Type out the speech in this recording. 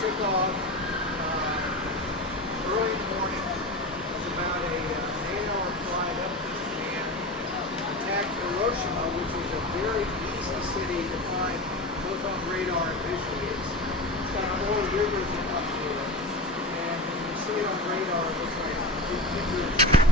took off early in the morning. It was about an 8-hour flight up to Japan. Attacked Hiroshima, which is a very easy city to find both on radar and visually. It's got more rivers than up there. And when you see it on radar, it looks like a big